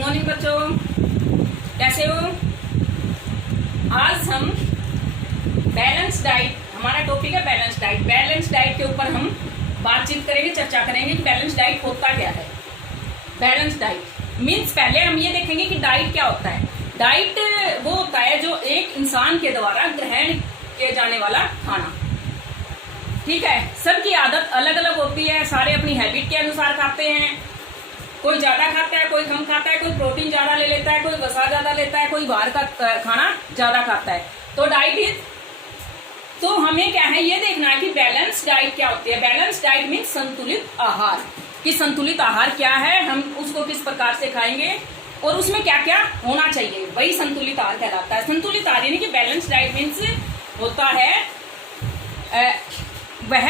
Morning बच्चों, कैसे हो? आज हम बैलेंस डाइट, हमारा टॉपिक है बैलेंस डाइट। बैलेंस डाइट के ऊपर हम बातचीत करेंगे, चर्चा करेंगे कि बैलेंस डाइट होता क्या है। बैलेंस डाइट मीन्स पहले हम ये देखेंगे कि डाइट क्या होता है। डाइट वो होता है जो एक इंसान के द्वारा ग्रहण किया जाने वाला खाना। ठीक है, सबकी आदत अलग अलग होती है, सारे अपनी हैबिट के अनुसार खाते हैं। कोई ज्यादा खाता है, कोई कम खाता है, कोई प्रोटीन ज्यादा ले लेता है, कोई वसा ज्यादा लेता है, कोई बाहर का खाना ज्यादा खाता है। तो डाइट इज, तो हमें क्या है ये देखना है कि बैलेंस डाइट क्या होती है। बैलेंस डाइट मीन संतुलित आहार, कि संतुलित आहार क्या है, हम उसको किस प्रकार से खाएंगे और उसमें क्या क्या होना चाहिए, वही संतुलित आहार कहलाता है। संतुलित आहार यानी कि बैलेंस डाइट मीन्स होता है वह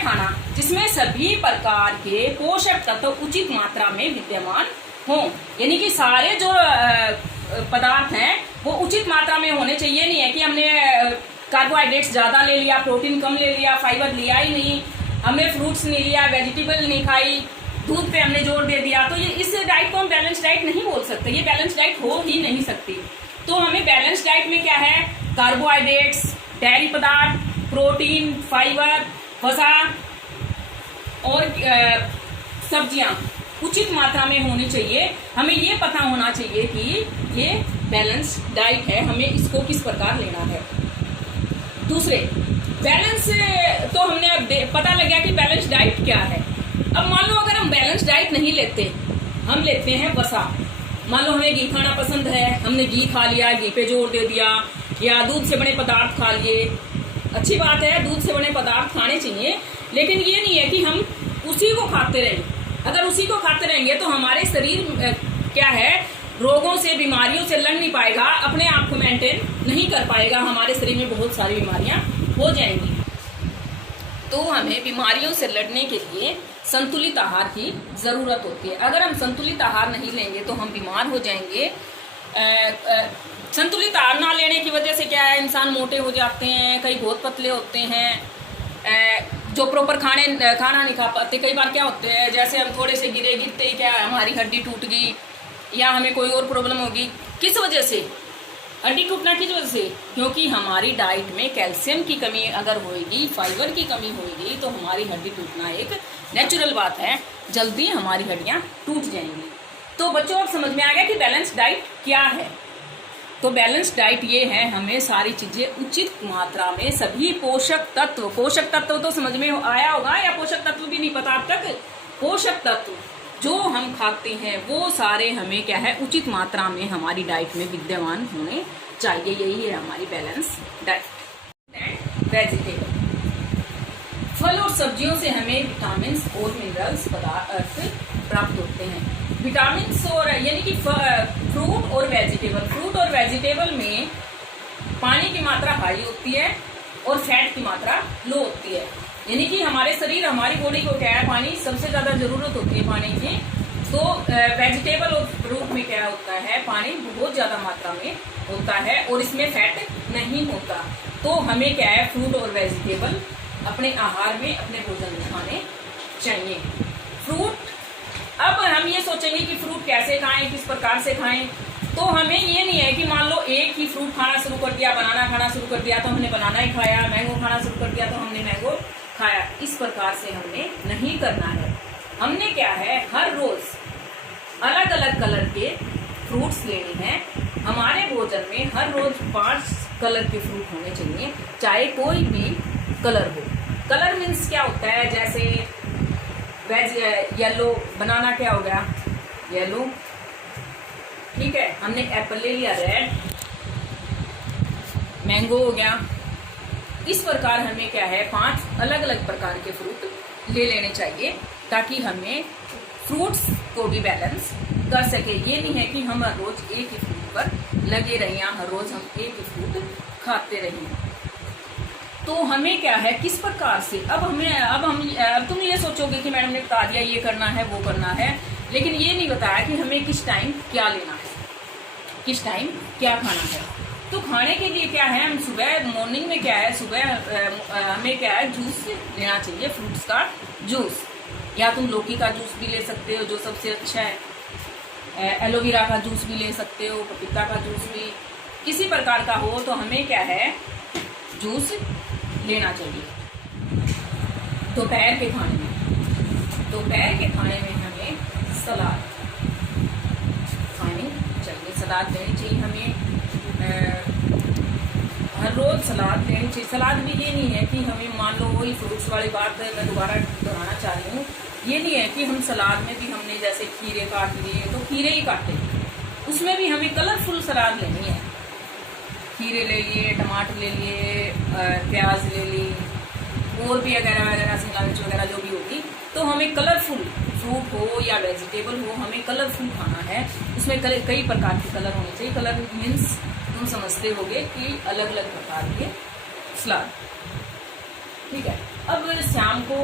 खाना जिसमें सभी प्रकार के पोषक तत्व उचित मात्रा में विद्यमान हों। यानी कि सारे जो पदार्थ हैं वो उचित मात्रा में होने चाहिए। नहीं है कि हमने कार्बोहाइड्रेट्स ज्यादा ले लिया, प्रोटीन कम ले लिया, फाइबर लिया ही नहीं, हमने फ्रूट्स नहीं लिया, वेजिटेबल नहीं खाई, दूध पे हमने जोर दे दिया, तो ये इस डाइट को हम बैलेंस डाइट नहीं बोल सकते। ये बैलेंस डाइट हो ही नहीं सकती। तो हमें बैलेंस डाइट में क्या है, कार्बोहाइड्रेट्स, डेयरी पदार्थ, प्रोटीन, फाइबर, वसा और सब्जियां उचित मात्रा में होनी चाहिए। हमें ये पता होना चाहिए कि ये बैलेंस डाइट है, हमें इसको किस प्रकार लेना है। दूसरे बैलेंस, तो हमने अब पता लग गया कि बैलेंस डाइट क्या है। अब मान लो अगर हम बैलेंस डाइट नहीं लेते, हम लेते हैं वसा। मान लो हमें घी खाना पसंद है, हमने घी खा लिया, घी पे जोर दे दिया, या दूध से बने पदार्थ खा लिए। अच्छी बात है, दूध से बने पदार्थ खाने चाहिए, लेकिन ये नहीं है कि हम उसी को खाते रहें। अगर उसी को खाते रहेंगे तो हमारे शरीर क्या है, रोगों से, बीमारियों से लड़ नहीं पाएगा, अपने आप को मेंटेन नहीं कर पाएगा, हमारे शरीर में बहुत सारी बीमारियां हो जाएंगी। तो हमें बीमारियों से लड़ने के लिए संतुलित आहार की जरूरत होती है। अगर हम संतुलित आहार नहीं लेंगे तो हम बीमार हो जाएंगे। संतुलित आहार ना लेने की वजह से क्या है, इंसान मोटे हो जाते हैं, कई बहुत पतले होते हैं, जो प्रॉपर खाना नहीं खा पाते। कई बार क्या होते हैं, जैसे हम थोड़े से गिरते ही क्या हमारी हड्डी टूट गई, या हमें कोई और प्रॉब्लम होगी। किस वजह से हड्डी टूटना, किस वजह से? क्योंकि हमारी डाइट में कैल्शियम की कमी अगर होगी, फाइबर की कमी होगी, तो हमारी हड्डी टूटना एक नेचुरल बात है, जल्दी हमारी हड्डियां टूट जाएंगी। तो बच्चों अब समझ में आ गया कि बैलेंस डाइट क्या है। तो बैलेंस डाइट ये है, हमें सारी चीजें उचित मात्रा में, सभी पोषक तत्व तो समझ में आया होगा, या पोषक तत्व भी नहीं पता अब तक। पोषक तत्व जो हम खाते हैं वो सारे हमें क्या है, उचित मात्रा में हमारी डाइट में विद्यमान होने चाहिए। यही है हमारी बैलेंस डाइट। वेजिटेबल, फल और सब्जियों से हमें विटामिन और मिनरल्स पदार्थ प्राप्त होते हैं। विटामिन और यानी कि फ्रूट और वेजिटेबल में पानी की मात्रा हाई होती है और फैट की मात्रा लो होती है। यानी कि हमारे शरीर, हमारी बॉडी को क्या है, पानी सबसे ज्यादा जरूरत होती है पानी की। तो वेजिटेबल और फ्रूट में क्या होता है, पानी बहुत ज्यादा मात्रा में होता है और इसमें फैट नहीं होता। तो हमें क्या है, फ्रूट और वेजिटेबल अपने आहार में, अपने भोजन में खाने चाहिए। फ्रूट, अब हम ये सोचेंगे कि फ्रूट कैसे खाएं, किस प्रकार से खाएं। तो हमें ये नहीं है कि मान लो एक ही फ्रूट खाना शुरू कर दिया, बनाना खाना शुरू कर दिया तो हमने बनाना ही खाया, मैंगो खाना शुरू कर दिया तो हमने मैंगो खाया। इस प्रकार से हमने नहीं करना है। हमने क्या है, हर रोज अलग अलग कलर के फ्रूट्स लेने हैं। हमारे भोजन में हर रोज 5 कलर के फ्रूट होने चाहिए, चाहे कोई भी कलर हो। कलर मीन्स क्या होता है, जैसे येलो, बनाना क्या हो गया, येलो। ठीक है, हमने एप्पल ले लिया, रेड। मैंगो हो गया। इस प्रकार हमें क्या है, 5 अलग अलग प्रकार के फ्रूट ले लेने चाहिए, ताकि हमें फ्रूट्स को भी बैलेंस कर सके। ये नहीं है कि हम हर रोज एक ही फ्रूट पर लगे रहें, या हर रोज हम एक ही फ्रूट खाते रहें। तो हमें क्या है, किस प्रकार से, अब तुम ये सोचोगे कि मैडम ने बता दिया ये करना है वो करना है, लेकिन ये नहीं बताया कि हमें किस टाइम क्या लेना है, किस टाइम क्या खाना है। तो खाने के लिए क्या है, हम सुबह मॉर्निंग में क्या है, सुबह हमें क्या है, जूस लेना चाहिए, फ्रूट्स का जूस, या तुम लौकी का जूस भी ले सकते हो जो सबसे अच्छा है। एलोवेरा का जूस भी ले सकते हो, पपीता का जूस भी, किसी प्रकार का हो तो हमें क्या है जूस लेना चाहिए। दोपहर के खाने में हमें सलाद खानी चाहिए, सलाद लेनी चाहिए हमें, हर रोज सलाद लेनी चाहिए। सलाद भी ये नहीं है कि हमें, मान लो वही फ्रूट्स वाली बात मैं दोबारा दोहराना चाह रही हूँ, ये नहीं है कि हम सलाद में भी हमने जैसे खीरे काट लिए तो खीरे ही काटे, उसमें भी हमें कलरफुल सलाद लेनी है। खीरे ले लिए, टमाटर ले लिए, प्याज ले ली, और भी वगैरह वगैरह, शिमला मिर्च वगैरह जो भी होगी, तो हमें कलरफुल फ्रूट हो या वेजिटेबल हो, हमें कलरफुल खाना है। उसमें कई प्रकार के कलर होने चाहिए। कलर मीन्स तुम समझते होगे कि अलग अलग प्रकार के सलाद, ठीक है। अब शाम को,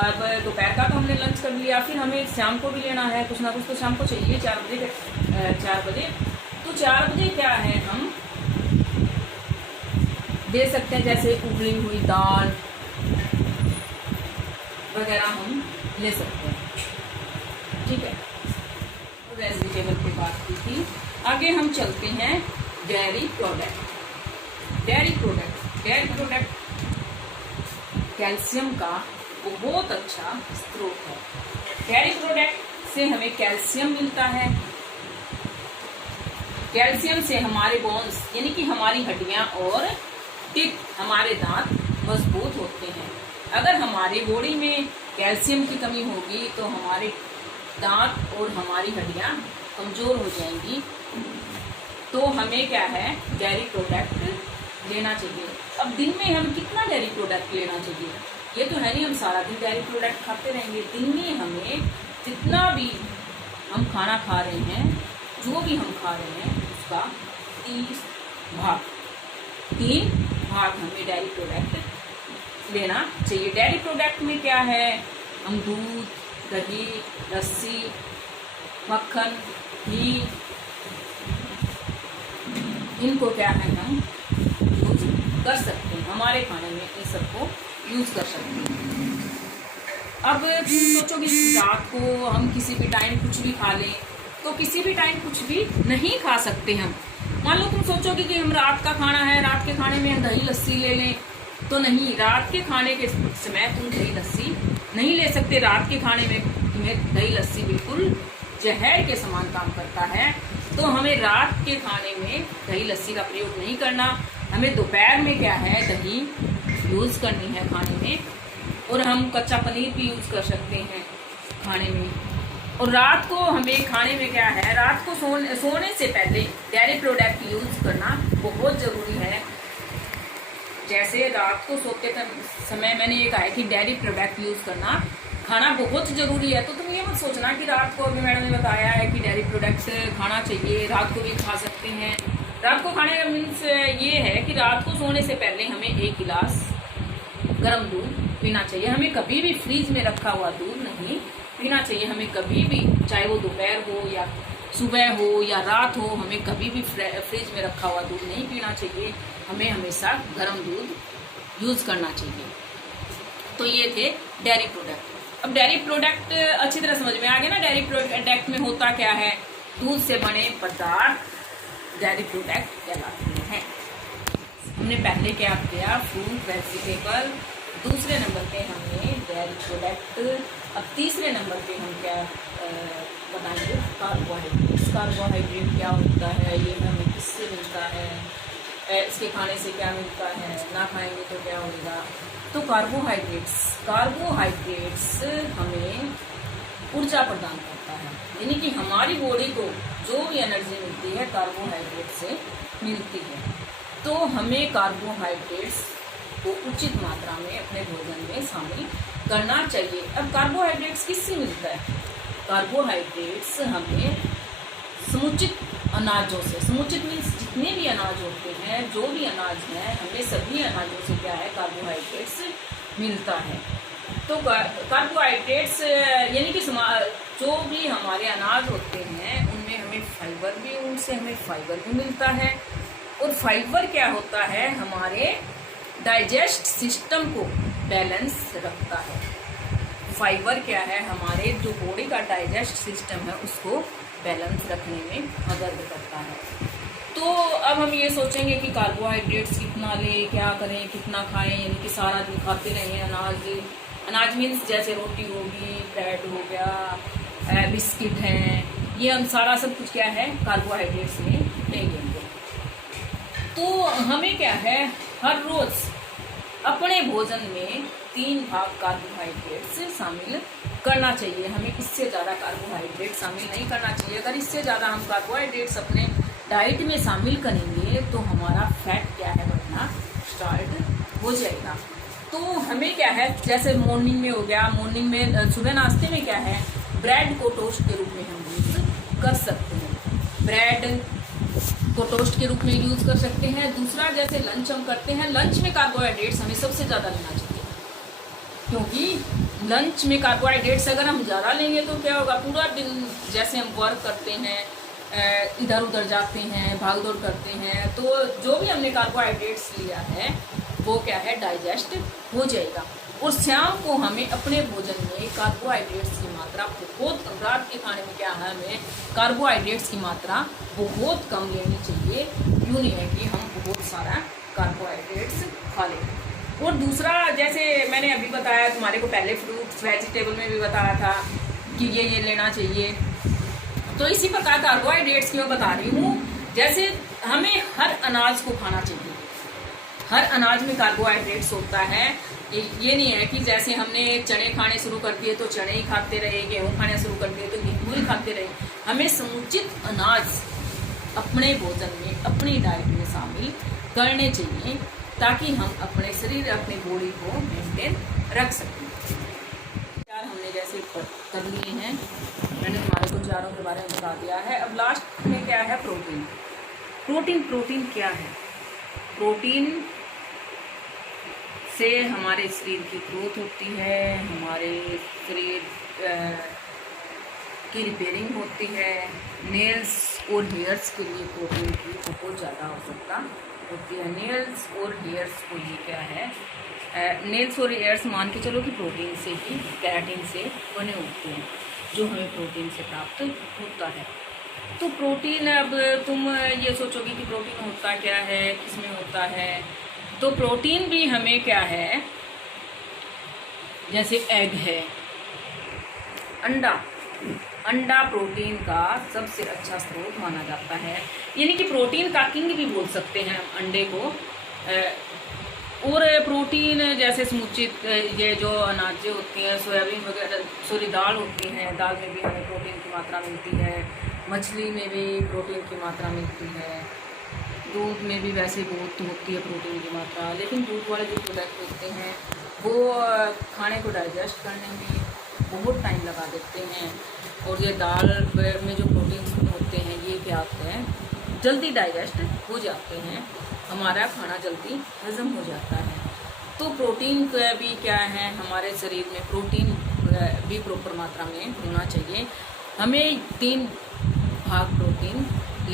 अब दोपहर का तो हमने लंच कर लिया, फिर हमें शाम को भी लेना है कुछ ना कुछ, तो शाम को चाहिए 4 बजे। तो 4 बजे क्या है हम दे सकते हैं, जैसे उबली हुई दाल वगैरह हम ले सकते हैं, ठीक है। वेजिटेबल की बात की थी। आगे हम चलते हैं डेयरी प्रोडक्ट। कैल्शियम का वो बहुत अच्छा स्रोत है। डेयरी प्रोडक्ट से हमें कैल्शियम मिलता है। कैल्शियम से हमारे बोन्स यानी कि हमारी हड्डियां और टीथ, हमारे दांत मजबूत होते हैं। अगर हमारी बॉडी में कैल्शियम की कमी होगी तो हमारे दांत और हमारी हड्डियां कमजोर हो जाएंगी। तो हमें क्या है डेयरी प्रोडक्ट लेना चाहिए। अब दिन में हम कितना डेयरी प्रोडक्ट लेना चाहिए, ये तो है नहीं हम सारा दिन डेयरी प्रोडक्ट खाते रहेंगे। दिन में हमें जितना भी हम खाना खा रहे हैं, जो भी हम खा रहे हैं, उसका 3 भाग हमें डेयरी प्रोडक्ट लेना चाहिए। डेयरी प्रोडक्ट में क्या है, हम दूध, दही, लस्सी, मक्खन, घी, इनको क्या है हम यूज कर सकते हैं, हमारे खाने में इन सबको यूज कर सकते हैं। अब सोचो कि रात को हम किसी भी टाइम कुछ भी खा लें, तो किसी भी टाइम कुछ भी नहीं खा सकते हम। मान लो तुम सोचोगे कि हम रात का खाना है, रात के खाने में हम दही लस्सी ले लें, तो नहीं, रात के खाने के समय तुम दही लस्सी नहीं ले सकते। रात के खाने में तुम्हें दही लस्सी बिल्कुल जहर के समान काम करता है। तो हमें रात के खाने में दही लस्सी का प्रयोग नहीं करना। हमें दोपहर में क्या है दही यूज करनी है खाने में, और हम कच्चा पनीर भी यूज कर सकते हैं खाने में। और रात को हमें खाने में क्या है, रात को सोने से पहले डेयरी प्रोडक्ट यूज करना बहुत जरूरी है। जैसे रात को सोते समय मैंने ये कहा है कि डेयरी प्रोडक्ट यूज करना, खाना बहुत जरूरी है। तो तुम ये मत सोचना कि रात को, अभी मैडम ने बताया है कि डेयरी प्रोडक्ट्स खाना चाहिए, रात को भी खा सकते हैं। रात को खाने का मीन्स ये है कि रात को सोने से पहले हमें 1 गिलास गर्म दूध पीना चाहिए। हमें कभी भी फ्रीज में रखा हुआ दूध नहीं पीना चाहिए। हमें कभी भी, चाहे वो दोपहर हो या सुबह हो या रात हो, हमें कभी भी फ्रिज में रखा हुआ दूध नहीं पीना चाहिए। हमें हमेशा गर्म दूध यूज करना चाहिए। तो ये थे डेयरी प्रोडक्ट। अब डेयरी प्रोडक्ट अच्छी तरह समझ में आ गया ना। डेयरी प्रोडक्ट में होता क्या है, दूध से बने पदार्थ डेयरी प्रोडक्ट कहलाते हैं। हमने पहले क्या किया, फ्रूट, वेजिटेबल, दूसरे नंबर पे हमने डेयरी प्रोडक्ट। अब तीसरे नंबर पे हम क्या बताएंगे, कार्बोहाइड्रेट्स। कार्बोहाइड्रेट क्या होता है, ये हमें किससे मिलता है, इसके खाने से क्या मिलता है, ना खाएंगे तो क्या होगा। तो कार्बोहाइड्रेट्स हमें ऊर्जा प्रदान करता है, यानी कि हमारी बॉडी को जो भी एनर्जी मिलती है कार्बोहाइड्रेट से मिलती है। तो हमें कार्बोहाइड्रेट्स को उचित मात्रा में अपने भोजन में शामिल करना चाहिए। अब कार्बोहाइड्रेट्स किससे मिलता है, कार्बोहाइड्रेट्स हमें समुचित अनाजों से, समुचित मीन्स जितने भी अनाज होते हैं, जो भी अनाज है, हमें सभी अनाजों से क्या है कार्बोहाइड्रेट्स मिलता है। तो कार्बोहाइड्रेट्स यानी कि जो भी हमारे अनाज होते हैं उनमें हमें फाइबर भी, उनसे हमें फाइबर भी मिलता है। और फाइबर क्या होता है, हमारे डाइजेस्ट सिस्टम को बैलेंस रखता है। फाइबर क्या है, हमारे जो बॉडी का डाइजेस्ट सिस्टम है उसको बैलेंस रखने में मदद करता है। तो अब हम ये सोचेंगे कि कार्बोहाइड्रेट्स कितना लें, क्या करें, कितना खाएं, यानी कि सारा दिन खाते रहें अनाज। अनाज मीन्स जैसे रोटी होगी, ब्रेड हो गया, बिस्किट हैं, ये हम सारा सब कुछ क्या है कार्बोहाइड्रेट्स में लेंगे। तो हमें क्या है हर रोज अपने भोजन में 3 भाग कार्बोहाइड्रेट्स शामिल करना चाहिए। हमें इससे ज़्यादा कार्बोहाइड्रेट शामिल नहीं करना चाहिए। अगर इससे ज़्यादा हम कार्बोहाइड्रेट्स अपने डाइट में शामिल करेंगे तो हमारा फैट क्या है बढ़ना स्टार्ट हो जाएगा। तो हमें क्या है, जैसे मॉर्निंग में हो गया, मॉर्निंग में सुबह नाश्ते में क्या है, ब्रेड को टोस्ट के रूप में हम यूज़ कर सकते हैं। ब्रेड को टोस्ट के रूप में यूज़ कर सकते हैं। दूसरा, जैसे लंच हम करते हैं, लंच में कार्बोहाइड्रेट्स हमें सबसे ज़्यादा लेना चाहिए, क्योंकि लंच में कार्बोहाइड्रेट्स अगर हम ज़्यादा लेंगे तो क्या होगा, पूरा दिन जैसे हम वर्क करते हैं, इधर उधर जाते हैं, भाग दौड़ करते हैं, तो जो भी हमने कार्बोहाइड्रेट्स लिया है वो क्या है डाइजेस्ट हो जाएगा। और शाम को हमें अपने भोजन में कार्बोहाइड्रेट्स की मात्रा बहुत, रात के खाने में क्या है, हमें कार्बोहाइड्रेट्स की मात्रा बहुत कम लेनी चाहिए। यूँ नहीं है कि हम बहुत सारा कार्बोहाइड्रेट्स खा लें। और दूसरा, जैसे मैंने अभी बताया तुम्हारे को पहले फ्रूट्स वेजिटेबल में भी बताया था कि ये लेना चाहिए, तो इसी प्रकार कार्बोहाइड्रेट्स की मैं बता रही हूँ। जैसे हमें हर अनाज को खाना चाहिए, हर अनाज में कार्बोहाइड्रेट्स होता है। ये नहीं है कि जैसे हमने चने खाने शुरू कर दिए तो चने ही खाते रहे, गेहूँ खाने शुरू कर दिए तो गेहूँ ही खाते रहे। हमें समुचित अनाज अपने भोजन में, अपनी डाइट में शामिल करने चाहिए, ताकि हम अपने शरीर, अपनी बॉडी को मेंटेन रख सकें। चार हमने जैसे कर लिए हैं, मैंने तुम्हारे को चारों के बारे में बता दिया है। अब लास्ट में क्या है, प्रोटीन। प्रोटीन क्या है? प्रोटीन से हमारे शरीर की ग्रोथ होती है, हमारे शरीर की रिपेयरिंग होती है। नेल्स और हेयर्स के लिए प्रोटीन की बहुत ज़्यादा आवश्यकता होती है। नेल्स और हेयर्स को ये क्या है, नेल्स और हेयर्स मान के चलो कि प्रोटीन से ही, केराटिन से बने होते हैं, जो हमें प्रोटीन से प्राप्त होता है। तो प्रोटीन, अब तुम ये सोचोगे कि प्रोटीन होता क्या है, किसमें होता है, तो प्रोटीन भी हमें क्या है, जैसे एग है, अंडा प्रोटीन का सबसे अच्छा स्रोत माना जाता है, यानी कि प्रोटीन का किंग भी बोल सकते हैं हम अंडे को। और प्रोटीन जैसे समुचित ये जो अनाजें होती हैं, सोयाबीन वगैरह, सॉरी दाल होती हैं, दाल में भी हमें प्रोटीन की मात्रा मिलती है, मछली में भी प्रोटीन की मात्रा मिलती है, दूध में भी वैसे बहुत होती है प्रोटीन की मात्रा। लेकिन दूध वाले जो प्रोडक्ट होते हैं वो खाने को डाइजेस्ट करने में बहुत टाइम लगा देते हैं। और ये दाल में जो प्रोटीन होते हैं ये क्या होते हैं, जल्दी डाइजेस्ट हो जाते हैं, हमारा खाना जल्दी हजम हो जाता है। तो प्रोटीन का भी क्या है, हमारे शरीर में प्रोटीन भी प्रॉपर मात्रा में होना चाहिए। हमें 3 भाग प्रोटीन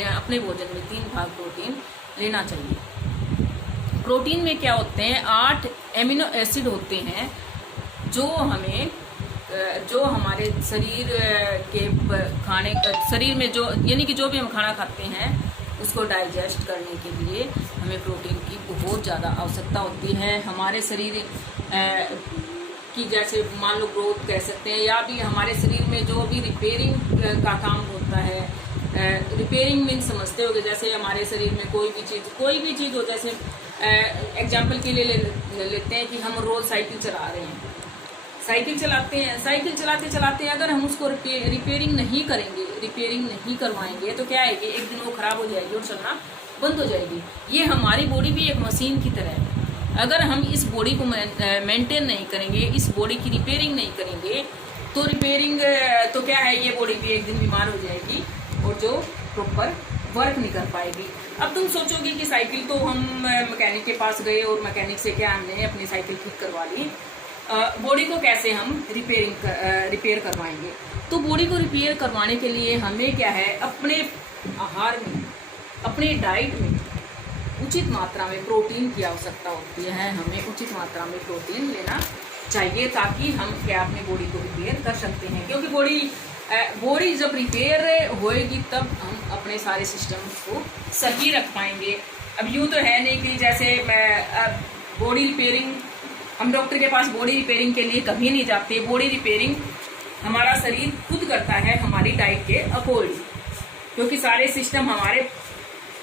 अपने भोजन में 3 भाग प्रोटीन लेना चाहिए। प्रोटीन में क्या होते हैं, 8 एमिनो एसिड होते हैं जो हमारे शरीर के खाने, शरीर में जो, यानी कि जो भी हम खाना खाते हैं उसको डाइजेस्ट करने के लिए हमें प्रोटीन की बहुत ज़्यादा आवश्यकता होती है। हमारे शरीर की जैसे मान लो ग्रोथ कह सकते हैं, या भी हमारे शरीर में जो भी रिपेयरिंग का काम होता है, रिपेयरिंग मीन्स समझते होगे, जैसे हमारे शरीर में कोई भी चीज़ हो, जैसे एग्जाम्पल के लिए लेते हैं कि हम रोज़ साइकिल चला रहे हैं, साइकिल चलाते चलाते अगर हम उसको रिपेयरिंग नहीं करेंगे, रिपेयरिंग नहीं करवाएंगे तो क्या है कि एक दिन वो ख़राब हो जाएगी और चलना बंद हो जाएगी। ये हमारी बॉडी भी एक मशीन की तरह है। अगर हम इस बॉडी को मेंटेन नहीं करेंगे, इस बॉडी की रिपेयरिंग नहीं करेंगे, तो रिपेयरिंग तो क्या है, ये बॉडी भी एक दिन बीमार हो जाएगी और जो प्रॉपर वर्क नहीं कर पाएगी। अब तुम सोचोगे कि साइकिल तो हम मैकेनिक के पास गए और मैकेनिक से क्या हमने अपनी साइकिल ठीक करवा ली, बॉडी को कैसे हम रिपेयर करवाएंगे? तो बॉडी को रिपेयर करवाने के लिए हमें क्या है, अपने आहार में, अपने डाइट में उचित मात्रा में प्रोटीन की आवश्यकता होती है। हमें उचित मात्रा में प्रोटीन लेना चाहिए, ताकि हम क्या अपनी बॉडी को रिपेयर कर सकते हैं। क्योंकि बॉडी जब रिपेयर होएगी तब हम अपने सारे सिस्टम को सही रख पाएंगे। अब यूँ तो है नहीं कि जैसे मैं बॉडी रिपेयरिंग, हम डॉक्टर के पास बॉडी रिपेयरिंग के लिए कभी नहीं जाते। बॉडी रिपेयरिंग हमारा शरीर खुद करता है हमारी डाइट के अकॉर्डिंग, क्योंकि सारे सिस्टम हमारे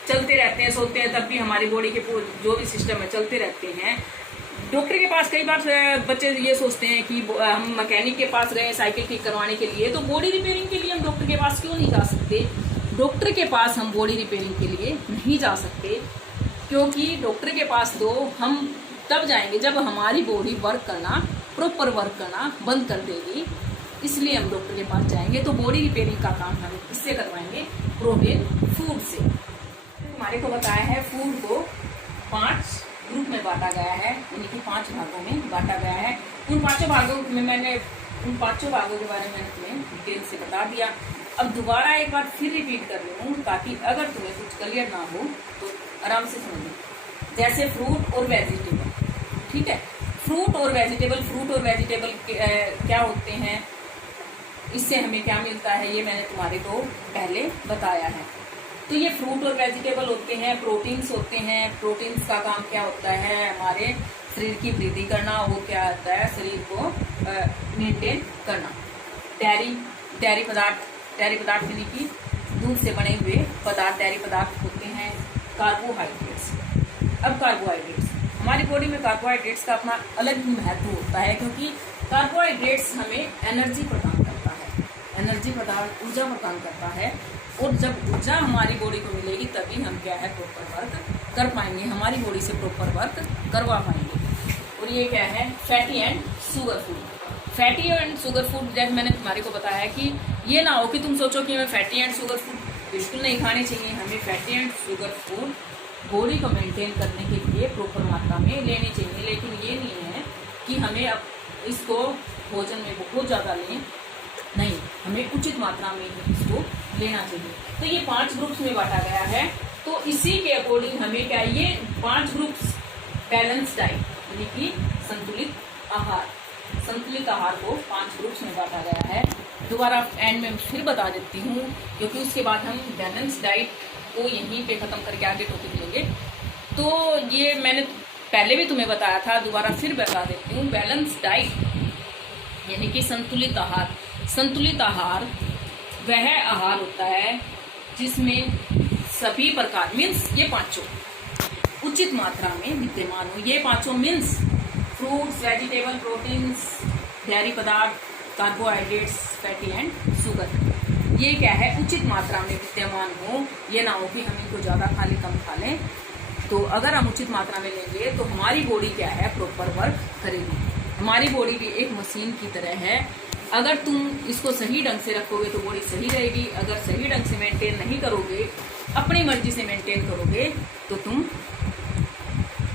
चलते रहते हैं, सोते हैं तब भी हमारी बॉडी के जो भी सिस्टम है चलते रहते हैं। डॉक्टर के पास कई बार बच्चे ये सोचते हैं कि हम मैकेनिक के पास गए साइकिल ठीक करवाने के लिए, तो बॉडी रिपेयरिंग के लिए हम डॉक्टर के पास क्यों नहीं जा सकते? डॉक्टर के पास हम बॉडी रिपेयरिंग के लिए नहीं जा सकते, क्योंकि डॉक्टर के पास तो हम तब जाएंगे जब हमारी बॉडी वर्क करना, प्रॉपर वर्क करना बंद कर देगी। इसलिए हम डॉक्टर के पास जाएंगे। तो बॉडी रिपेयरिंग का काम हम इससे करवाएंगे, प्रोटीन फूड से। हमारे को बताया है फूड को 5 ग्रुप में बांटा गया है, यानी कि 5 भागों में बांटा गया है। उन 5 भागों में मैंने के बारे में तुम्हें डिटेल से बता दिया। अब दोबारा एक बार फिर रिपीट कर रही हूँ, ताकि अगर तुम्हें कुछ क्लियर ना हो तो आराम से समझो। जैसे फ्रूट और वेजिटेबल, ठीक है, फ्रूट और वेजिटेबल क्या होते हैं, इससे हमें क्या मिलता है, ये मैंने तुम्हारे को पहले बताया है। तो ये फ्रूट और वेजिटेबल होते हैं, प्रोटीन्स होते हैं। प्रोटीन्स का काम क्या होता है, हमारे शरीर की वृद्धि करना। वो क्या होता है, शरीर को मेंटेन करना। डेयरी पदार्थ यानी कि दूध से बने हुए पदार्थ, डेयरी पदार्थ होते हैं। कार्बोहाइड्रेट्स, अब कार्बोहाइड्रेट्स, हमारी बॉडी में कार्बोहाइड्रेट्स का अपना अलग ही महत्व होता है, क्योंकि कार्बोहाइड्रेट्स हमें एनर्जी प्रदान करता है, ऊर्जा प्रदान करता है। और जब ऊर्जा हमारी बॉडी को मिलेगी तभी हम क्या है, प्रॉपर वर्क कर पाएंगे, हमारी बॉडी से प्रॉपर वर्क करवा पाएंगे। और ये क्या है, fatty and sugar food. Fatty and sugar food, जैसे मैंने तुम्हारे को बताया कि ये ना हो कि तुम सोचो कि हमें फैटी एंड शुगर फूड बिल्कुल नहीं खानी चाहिए। हमें fatty and sugar food body को मेंटेन करने के लिए प्रॉपर मात्रा में लेनी चाहिए, लेकिन ये नहीं है कि हमें अब इसको भोजन में बहुत ज़्यादा लें, नहीं, हमें उचित मात्रा में ही इसको लेना चाहिए। तो ये 5 ग्रुप्स में बांटा गया है। तो इसी के अकॉर्डिंग हमें क्या, ये 5 ग्रुप्स बैलेंस डाइट यानी कि संतुलित आहार को 5 ग्रुप्स में बांटा गया है। दोबारा एंड में फिर बता देती हूँ, क्योंकि उसके बाद हम बैलेंस डाइट को यहीं पे ख़त्म करके आगे टॉपिक लेंगे। तो ये मैंने पहले भी तुम्हें बताया था, दोबारा फिर बता देती हूँ। बैलेंस डाइट यानी कि संतुलित आहार। संतुलित आहार वह आहार होता है जिसमें सभी प्रकार मीन्स ये 5 उचित मात्रा में विद्यमान हो। ये 5 means fruits, vegetable, proteins, dairy पदार्थ, कार्बोहाइड्रेट्स, फैटी एंड शुगर, ये क्या है, उचित मात्रा में विद्यमान हो। ये ना हो कि हम इनको ज़्यादा खा लें, कम खा लें। तो अगर हम उचित मात्रा में लेंगे तो हमारी बॉडी क्या है, प्रॉपर वर्क करेगी। हमारी बॉडी भी एक मशीन की तरह है। अगर तुम इसको सही ढंग से रखोगे तो बॉडी सही रहेगी। अगर सही ढंग से मेंटेन नहीं करोगे, अपनी मर्जी से मेंटेन करोगे, तो तुम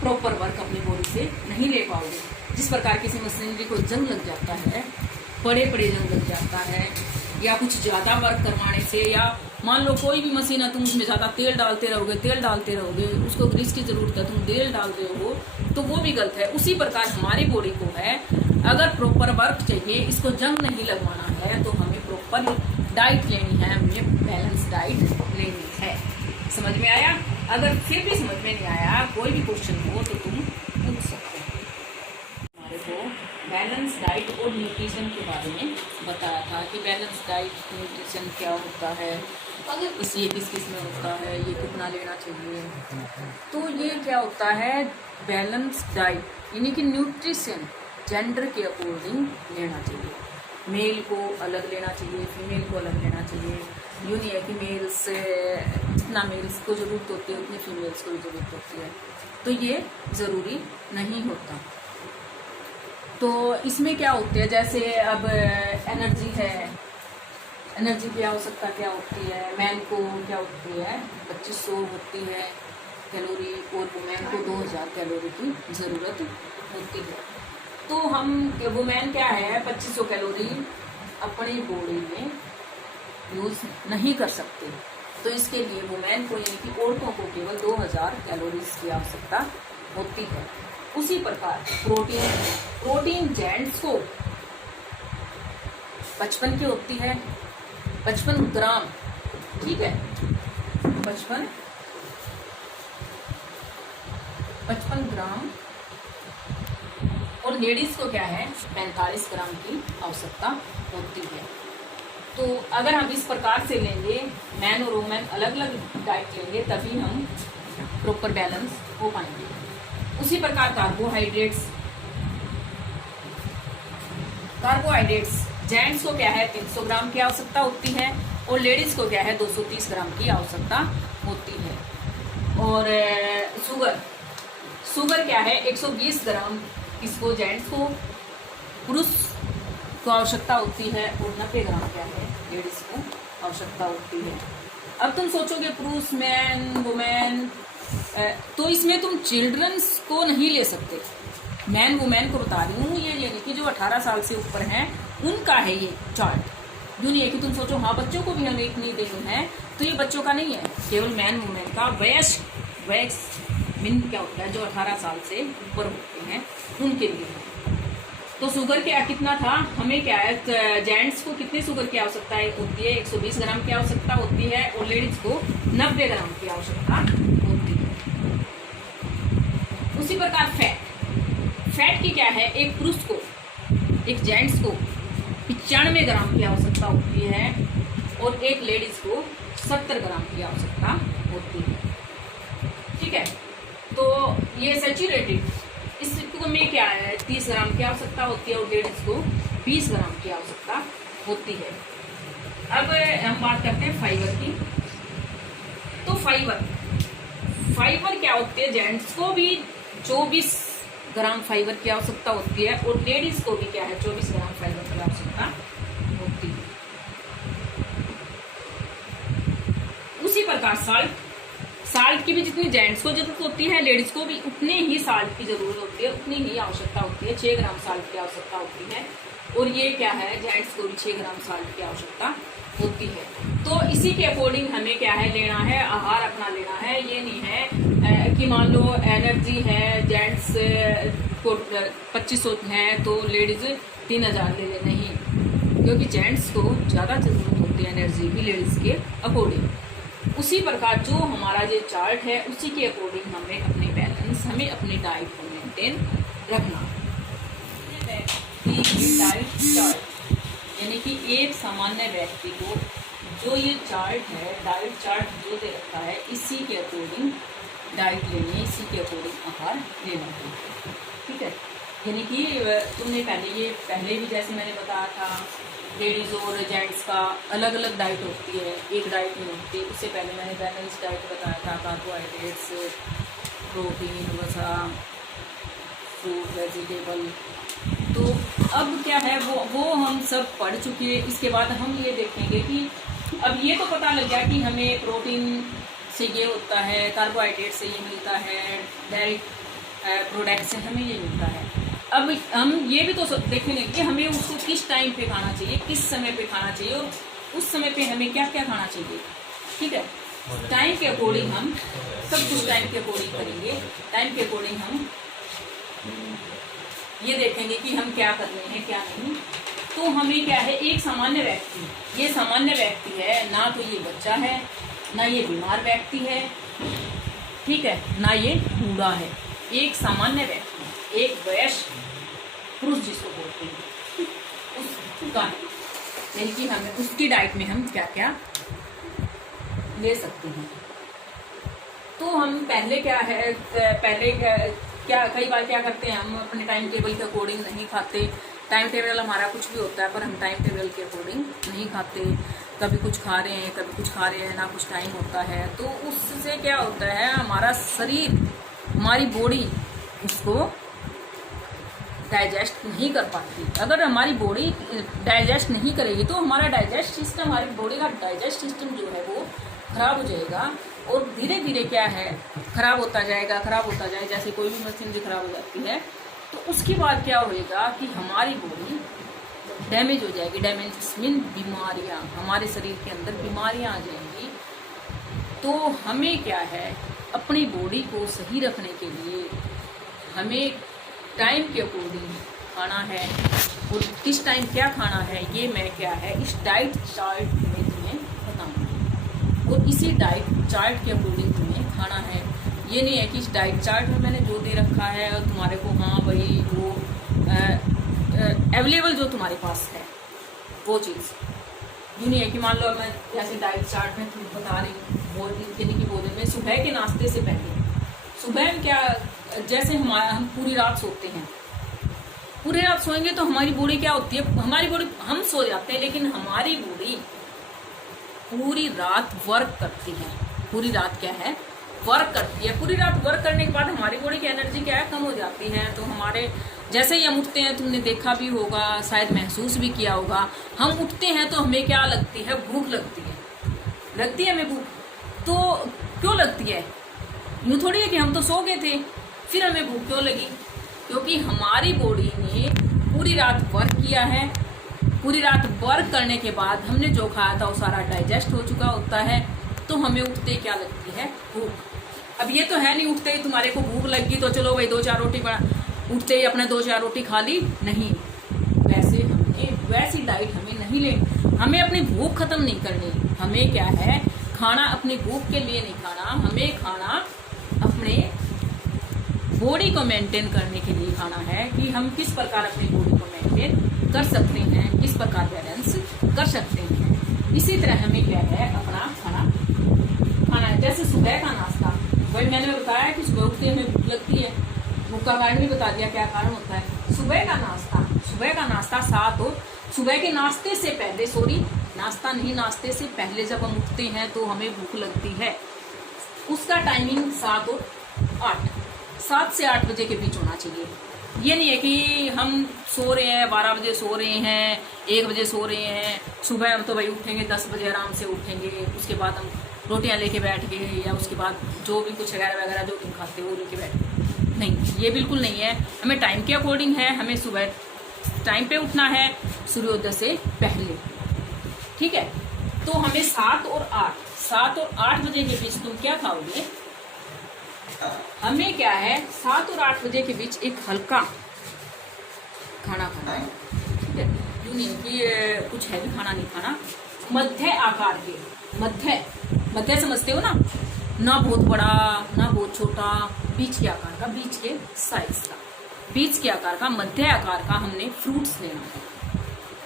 प्रॉपर वर्क अपनी बॉडी से नहीं ले पाओगे। जिस प्रकार किसी मशीनरी को जंग लग जाता है, बड़े जंग लग जाता है, या कुछ ज़्यादा वर्क करवाने से, या मान लो कोई भी मशीन है, तुम उसमें ज़्यादा तेल डालते रहोगे, उसको ग्रीस की ज़रूरत है, तुम तेल डाल रहे हो, तो वो भी गलत है। उसी प्रकार हमारी बॉडी को है, अगर प्रॉपर वर्क चाहिए, इसको जंग नहीं लगवाना है, तो हमें प्रॉपर डाइट लेनी है, हमें बैलेंस डाइट लेनी है। समझ में आया? अगर फिर भी समझ में नहीं आया, कोई भी क्वेश्चन हो तो तुम पूछ सकते हो। हमारे को बैलेंस डाइट और न्यूट्रिशन के बारे में बताया था कि बैलेंस डाइट, न्यूट्रिशन क्या होता है, अगर ये किस में होता है, ये कितना लेना चाहिए। तो ये क्या होता है, बैलेंस डाइट यानी कि न्यूट्रिशन जेंडर के अकॉर्डिंग लेना चाहिए। मेल को अलग लेना चाहिए, फीमेल को अलग लेना चाहिए। यूँ नहीं है कि मेल्स जितना मेल्स को ज़रूरत होती है उतनी फीमेल्स को भी ज़रूरत होती है, तो ये ज़रूरी नहीं होता। तो इसमें क्या होते हैं, जैसे अब एनर्जी है, एनर्जी की आवश्यकता क्या होती है, मैन को क्या होती है, 2500 होती है कैलोरी, और वुमेन को 2000 कैलोरी की ज़रूरत होती है। तो हम वुमेन क्या है, 2500 कैलोरी अपनी बॉडी में यूज़ नहीं कर सकते। तो इसके लिए वुमेन को यानी कि औरतों को केवल 2000 कैलोरीज की आवश्यकता होती है। उसी प्रकार प्रोटीन जेंट्स को 55 की होती है, 55 ग्राम, ठीक है, 55 ग्राम, और लेडीज को क्या है 45 ग्राम की आवश्यकता होती है। तो अगर हम इस प्रकार से लेंगे, मैन और वुमेन अलग अलग डाइट लेंगे, तभी हम प्रॉपर बैलेंस हो पाएंगे। उसी प्रकार कार्बोहाइड्रेट्स जेंट्स को क्या है 300 ग्राम की आवश्यकता होती है, और लेडीज को क्या है 230 ग्राम की आवश्यकता होती है। और शुगर क्या है 120 ग्राम इसको जेंट्स को, पुरुष को आवश्यकता होती है, और 90 ग्राम क्या है लेडीज को आवश्यकता होती है। अब तुम सोचोगे पुरुष, मैन, वुमेन, तो इसमें तुम चिल्ड्रंस को नहीं ले सकते। मैन वुमेन को बता रही हूँ, ये नहीं कि जो 18 साल से ऊपर हैं उनका है ये चार्ट। यूँ नहीं है कि तुम सोचो हाँ बच्चों को भी हम एक नहीं देना है, तो ये बच्चों का नहीं है, केवल मैन वुमेन का। वयस्क मीन क्या होता है, जो 18 साल से ऊपर होते हैं उनके लिए। तो शुगर क्या कितना था, हमें क्या है जेंट्स को कितनी शुगर की आवश्यकता होती है 120 ग्राम की आवश्यकता होती है, और लेडीज को 90 ग्राम की आवश्यकता होती है। उसी प्रकार फैट की क्या है, एक पुरुष को, एक जेंट्स को 95 ग्राम की आवश्यकता होती है, और एक लेडीज को 70 ग्राम की आवश्यकता होती है, ठीक है। तो ये सैचुरेटेड, इसमें क्या है 30 ग्राम की आवश्यकता होती है, और लेडीज को 20 ग्राम की आवश्यकता होती है। अब हम बात करते हैं फाइबर की। तो फाइबर क्या होती है, जेंट्स को भी 24 ग्राम फाइबर की आवश्यकता होती है, और लेडीज को भी क्या है 24 ग्राम फाइबर की आवश्यकता होती है। उसी प्रकार साल्ट की भी जितनी जेंट्स को जरूरत होती है, लेडीज को भी उतने ही साल्ट की जरूरत होती है, उतनी ही आवश्यकता होती है। 6 ग्राम साल्ट की आवश्यकता होती है, और ये क्या है जेंट्स को भी 6 ग्राम साल्ट की आवश्यकता होती है। तो इसी के अकॉर्डिंग हमें क्या है लेना है, आहार अपना लेना है। ये नहीं है कि मान लो एनर्जी है जेंट्स को 2500 है तो लेडीज 3000 ले ले, नहीं, क्योंकि जेंट्स को ज़्यादा जरूरत होती है एनर्जी की लेडीज के अकॉर्डिंग। उसी प्रकार जो हमारा ये चार्ट है उसी के अकॉर्डिंग हमें अपनी बैलेंस, हमें अपनी डाइट को मेंटेन रखना। डाइट चार्ट यानी कि एक सामान्य व्यक्ति को जो ये चार्ट है, डाइट चार्ट जो दे रखा है, इसी के अकॉर्डिंग डाइट लेनी, इसी के अकॉर्डिंग आहार लेना है, ठीक है। यानी कि तुमने पहले भी जैसे मैंने बताया था, लेडीज़ और जेंट्स का अलग अलग डाइट होती है, एक डाइट नहीं होती। उससे पहले मैंने बैलेंस डाइट बताया था, कार्बोहाइड्रेट्स, प्रोटीन, वसा, फ्रूट, वेजिटेबल। तो अब क्या है वो हम सब पढ़ चुके हैं। इसके बाद हम ये देखेंगे कि अब ये तो पता लग गया कि हमें प्रोटीन से ये होता है, कार्बोहाइड्रेट से ये मिलता है, डायरेक्ट प्रोडक्ट से हमें ये मिलता है। अब हम ये भी तो देखेंगे कि हमें उसको किस टाइम पे खाना चाहिए, किस समय पे खाना चाहिए, और उस समय पे हमें क्या क्या खाना चाहिए, ठीक है। टाइम के अकॉर्डिंग हम सब कुछ टाइम के अकॉर्डिंग करेंगे। टाइम के अकॉर्डिंग हम ये देखेंगे कि हम क्या कर रहे हैं क्या नहीं। तो हमें क्या है, एक सामान्य व्यक्ति, ये सामान्य व्यक्ति है, ना तो ये बच्चा है, ना ये बीमार व्यक्ति है, ठीक है, ना ये बूढ़ा है। एक सामान्य व्यक्ति, एक वयस्क पुरुष जिसको बोलते हैं, उसका यानी कि हमें उसकी डाइट में हम क्या क्या ले सकते हैं। तो हम पहले क्या है, क्या कई बार क्या करते हैं, हम अपने टाइम टेबल के अकॉर्डिंग नहीं खाते। टाइम टेबल हमारा कुछ भी होता है, पर हम टाइम टेबल के अकॉर्डिंग नहीं खाते। कभी कुछ खा रहे हैं, कभी कुछ खा रहे हैं, ना कुछ टाइम होता है। तो उससे क्या होता है, हमारा शरीर, हमारी बॉडी उसको डाइजेस्ट नहीं कर पाती। अगर हमारी बॉडी डाइजेस्ट नहीं करेगी तो हमारा डाइजेस्ट सिस्टम, हमारी बॉडी का डाइजेस्ट सिस्टम जो है वो खराब हो जाएगा, और धीरे धीरे क्या है खराब होता जाएगा। जैसे कोई भी मशीन भी खराब हो जाती है, तो उसके बाद क्या होएगा कि हमारी बॉडी डैमेज हो जाएगी। डैमेज मीन बीमारियाँ, हमारे शरीर के अंदर बीमारियाँ आ जाएंगी। तो हमें क्या है, अपनी बॉडी को सही रखने के लिए हमें टाइम के अकॉर्डिंग खाना है और किस टाइम क्या खाना है ये मैं क्या है इस डाइट चार्ट में तुम्हें बताऊंगी। और इसी डाइट चार्ट के अकॉर्डिंग तुम्हें खाना है। ये नहीं है कि इस डाइट चार्ट में मैंने जो दे रखा है और तुम्हारे को हाँ वही वो अवेलेबल जो तुम्हारे पास है वो चीज़। यूँ नहीं है कि मान लो मैं जैसे डाइट चार्ट में तुम बता रही हूँ भोजन में सुबह के नाश्ते से पहले, सुबह में क्या जैसे हम पूरी रात सोते हैं, पूरी रात सोएंगे तो हमारी बॉडी क्या होती है, हमारी बॉडी हम सो जाते हैं लेकिन हमारी बॉडी पूरी रात वर्क करती है। पूरी रात क्या है वर्क करती है। पूरी रात वर्क करने के बाद हमारी बॉडी की एनर्जी क्या है कम हो जाती है। तो हमारे जैसे ही हम उठते हैं, तुमने देखा भी होगा शायद महसूस भी किया होगा, हम उठते हैं तो हमें क्या लगती है भूख लगती है हमें भूख। तो क्यों लगती है, यूँ थोड़ी है कि हम तो सो गए थे फिर हमें भूख क्यों लगी, क्योंकि हमारी बॉडी ने पूरी रात वर्क किया है। पूरी रात वर्क करने के बाद हमने जो खाया था वो सारा डाइजेस्ट हो चुका होता है। तो हमें उठते क्या लगती है भूख। अब ये तो है नहीं उठते ही तुम्हारे को भूख लगी तो चलो भाई 2-4 रोटी बना, उठते ही अपने 2-4 रोटी खा ली, नहीं। वैसी डाइट हमें नहीं लेनी। हमें अपनी भूख खत्म नहीं करनी। हमें क्या है खाना अपनी भूख के लिए नहीं खाना, हमें खाना अपने बॉडी को मेंटेन करने के लिए खाना है कि हम किस प्रकार अपनी बॉडी को मेंटेन कर सकते हैं, किस प्रकार बैलेंस कर सकते हैं। इसी तरह हमें क्या है अपना खाना है। जैसे सुबह का नाश्ता, वही मैंने बताया कि सुबह उठते हमें भूख लगती है, भूख का कारण भी बता दिया क्या कारण होता है। सुबह का नाश्ता 7 और सुबह के नाश्ते से पहले, नाश्ता नहीं, नाश्ते से पहले जब हम उठते हैं तो हमें भूख लगती है। उसका टाइमिंग 7 और 8, 7 से 8 बजे के बीच होना चाहिए। ये नहीं है कि हम सो रहे हैं 12 बजे सो रहे हैं, 1 बजे सो रहे हैं, सुबह हम तो भाई उठेंगे 10 बजे आराम से उठेंगे, उसके बाद हम रोटियां लेके बैठ गए या उसके बाद जो भी कुछ वगैरह जो तुम खाते हो वो लेके बैठ गए। नहीं, ये बिल्कुल नहीं है। हमें टाइम के अकॉर्डिंग है, हमें सुबह टाइम पे उठना है सूर्योदय से पहले, ठीक है। तो हमें 7 और 8 बजे के बीच तुम क्या खाओगे, हमें क्या है 7 और 8 बजे के बीच एक हल्का खाना खाना है, ठीक है। यूँ नहीं कि कुछ हैवी खाना नहीं खाना, मध्य आकार के, मध्य समझते हो ना बहुत बड़ा ना बहुत छोटा, बीच के आकार का, बीच के साइज का, बीच के आकार का, मध्य आकार का हमने फ्रूट्स लेना है।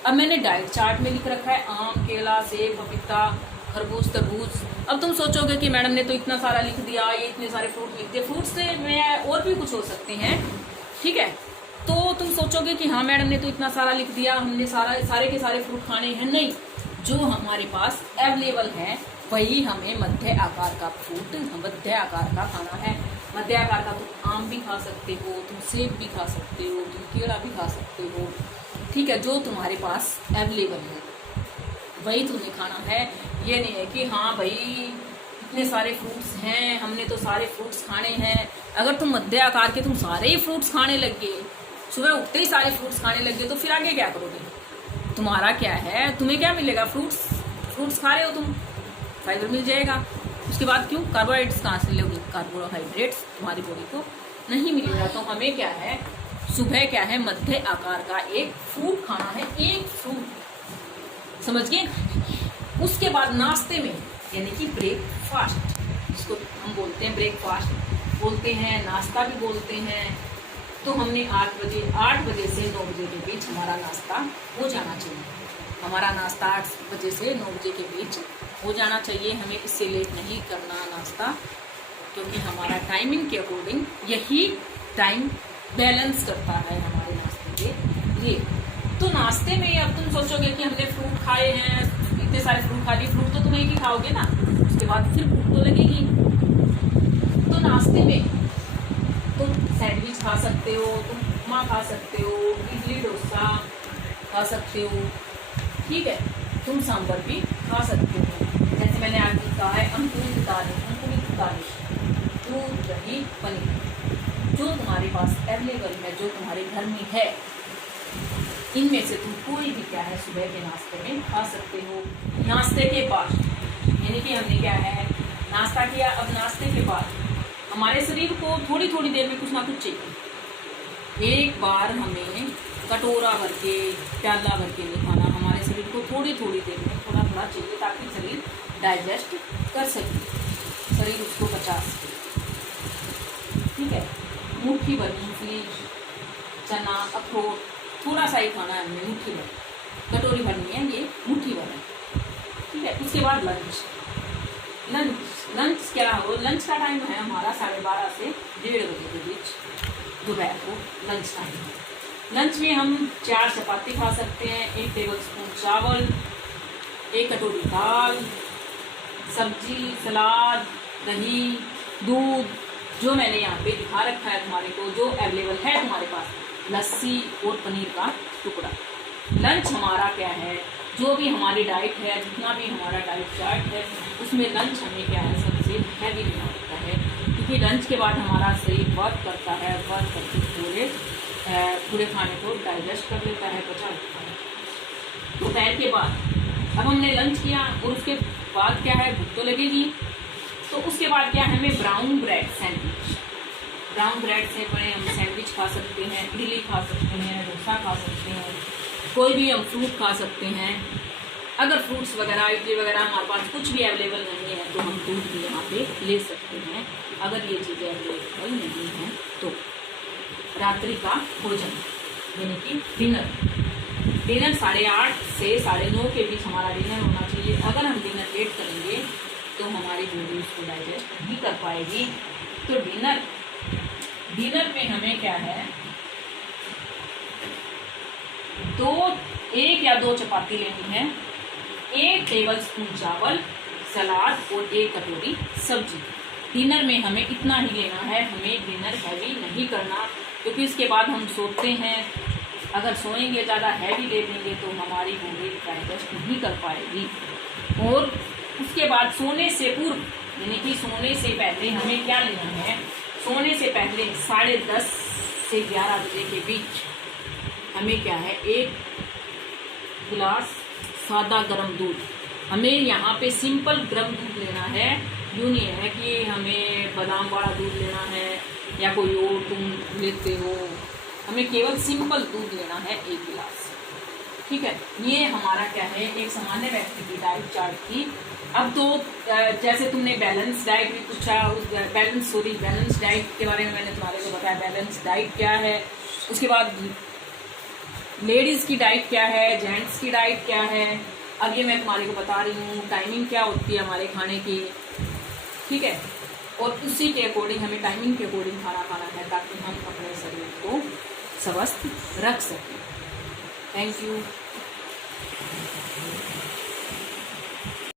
अब मैंने डाइट चार्ट में लिख रखा है आम, केला, सेब, पपीता, खरबूज, तरबूज। अब तुम सोचोगे कि मैडम ने तो इतना सारा लिख दिया, ये इतने सारे फ्रूट लिख दिए, फ्रूट से में और भी कुछ हो सकते हैं, ठीक है। तो तुम सोचोगे कि हाँ मैडम ने तो इतना सारा लिख दिया, हमने सारे के सारे फ्रूट खाने हैं। नहीं, जो हमारे पास अवेलेबल है वही हमें मध्य आकार का फ्रूट, मध्य आकार का खाना है। मध्य आकार का तुम आम भी खा सकते हो, तुम सेब भी खा सकते हो, तुम केला भी खा सकते हो, ठीक है। जो तुम्हारे पास अवेलेबल है वही तुम्हें खाना है। ये नहीं है कि हाँ भाई इतने सारे फ्रूट्स हैं, हमने तो सारे फ्रूट्स खाने हैं। अगर तुम मध्य आकार के तुम सारे ही फ्रूट्स खाने लग गए, सुबह उठते ही सारे फ्रूट्स खाने लग गए, तो फिर आगे क्या करोगे? तुम्हारा क्या है, तुम्हें क्या मिलेगा? फ्रूट्स खा रहे हो तुम, फाइबर मिल जाएगा। उसके बाद क्यों कार्बोहाइड्रेट्स कहाँ से लोगे? कार्बोहाइड्रेट्स तुम्हारी बॉडी को नहीं मिलेगा। तो हमें क्या है सुबह क्या है मध्य आकार का एक फ्रूट खाना है, एक फ्रूट, समझ गए। उसके बाद नाश्ते में यानी कि ब्रेकफास्ट, जिसको हम बोलते हैं ब्रेकफास्ट बोलते हैं, नाश्ता भी बोलते हैं। तो हमने 8 बजे से 9 बजे के बीच हमारा नाश्ता हो जाना चाहिए। हमारा नाश्ता 8 बजे से 9 बजे के बीच हो जाना चाहिए। हमें इससे लेट नहीं करना नाश्ता, क्योंकि हमारा टाइमिंग के अकॉर्डिंग यही टाइम बैलेंस करता है हमारे नाश्ते के लिए। तो नाश्ते में अब तुम सोचोगे कि हमने फ्रूट खाए हैं, इतने सारे फ्रूट खा लिए, फ्रूट तो तुम एक ही खाओगे ना, उसके बाद फिर भूख तो लगेगी। तो नाश्ते में तुम सैंडविच खा सकते हो, तुम उपमा खा सकते हो, इडली डोसा खा सकते हो, ठीक है। तुम सांभर भी खा सकते हो। जैसे मैंने आज कहा है अंकुरित दालें, दूध, दही, पनीर, जो तुम्हारे पास अवेलेबल है, जो तुम्हारे घर में है, इनमें से तुम कोई भी क्या है सुबह के नाश्ते में खा सकते हो। नाश्ते के बाद यानी कि हमने क्या है नाश्ता किया, अब नाश्ते के बाद हमारे शरीर को थोड़ी थोड़ी देर में कुछ ना कुछ चाहिए। एक बार हमें कटोरा भर के, प्याला भर के नहीं खाना। हमारे शरीर को थोड़ी थोड़ी देर में थोड़ा थोड़ा चाहिए ताकि शरीर डाइजेस्ट कर सके, शरीर उसको पचा सके। ठीक है, मुट्ठी भर मूंगफली, चना, अखरोट, थोड़ा सा ही खाना है हमें, मुट्ठी भर, कटोरी भर नहीं है, ये मुट्ठी भर है। ठीक है, उसके बाद लंच। लंच क्या हो, लंच का टाइम है हमारा 12:30 से 1:30 बजे के बीच दोपहर को लंच टाइम है। लंच में हम 4 चपाती खा सकते हैं, 1 टेबलस्पून चावल, 1 कटोरी दाल, सब्जी, सलाद, दही, दूध, जो मैंने यहाँ पे दिखा रखा है तुम्हारे को, जो अवेलेबल है तुम्हारे पास, लस्सी और पनीर का टुकड़ा। लंच हमारा क्या है, जो भी हमारी डाइट है, जितना भी हमारा डाइट चार्ट है, उसमें लंच हमें क्या है सबसे हैवी लेना होता है, क्योंकि लंच के बाद हमारा शरीर वर्क करता है, वर्क करके पूरे खाने को डाइजेस्ट कर लेता है, पचा लेता है। दोपहर के बाद अब हमने लंच किया और उसके बाद क्या है, भूख तो लगेगी, तो उसके बाद क्या है, हमें brown bread sandwich, brown bread से बने हम सैंडविच खा सकते हैं, इडली खा सकते हैं, डोसा खा सकते हैं, कोई भी हम फ्रूट खा सकते हैं। अगर फ्रूट्स वगैरह, इडली वगैरह हमारे पास कुछ भी अवेलेबल नहीं है तो हम दूध भी यहाँ पे ले सकते हैं। अगर ये चीज़ें अवेलेबल नहीं हैं तो रात्रि का भोजन यानी कि डिनर 8:30 से 9:30 के बीच हमारा डिनर होना चाहिए। अगर हम डिनर लेट करेंगे तो हमारी बॉडी उसको डाइजेस्ट नहीं कर पाएगी। तो डिनर में हमें क्या है, 1 या 2 चपाती लेनी है, 1 टेबलस्पून चावल, सलाद और 1 कटोरी सब्जी। डिनर में हमें इतना ही लेना है, हमें डिनर हैवी नहीं करना, क्योंकि इसके बाद हम सोते हैं, अगर सोएंगे ज़्यादा हैवी ले लेंगे तो हमारी बॉडी डाइजेस्ट नहीं कर पाएगी। और उसके बाद सोने से पूर्व यानी कि सोने से पहले हमें क्या लेना है, सोने से पहले 10:30 से 11 बजे के बीच हमें क्या है, 1 गिलास सादा गर्म दूध, हमें यहाँ पे सिंपल गर्म दूध लेना है। यूँ नहीं है कि हमें बादाम वाला दूध लेना है या कोई और तुम लेते हो, हमें केवल सिंपल दूध लेना है 1 गिलास। ठीक है, ये हमारा क्या है, एक सामान्य व्यक्ति की डाइट चार्ट थी। अब तो जैसे तुमने बैलेंस डाइट भी पूछा, बैलेंस डाइट के बारे में मैंने तुम्हारे को बताया, बैलेंस डाइट क्या है। उसके बाद लेडीज़ की डाइट क्या है, जेंट्स की डाइट क्या है, अब ये मैं तुम्हारे को बता रही हूँ। टाइमिंग क्या होती है हमारे खाने की, ठीक है, और उसी के अकॉर्डिंग हमें टाइमिंग के अकॉर्डिंग खाना है ताकि हम अपने शरीर को स्वस्थ रख सकें। Thank you.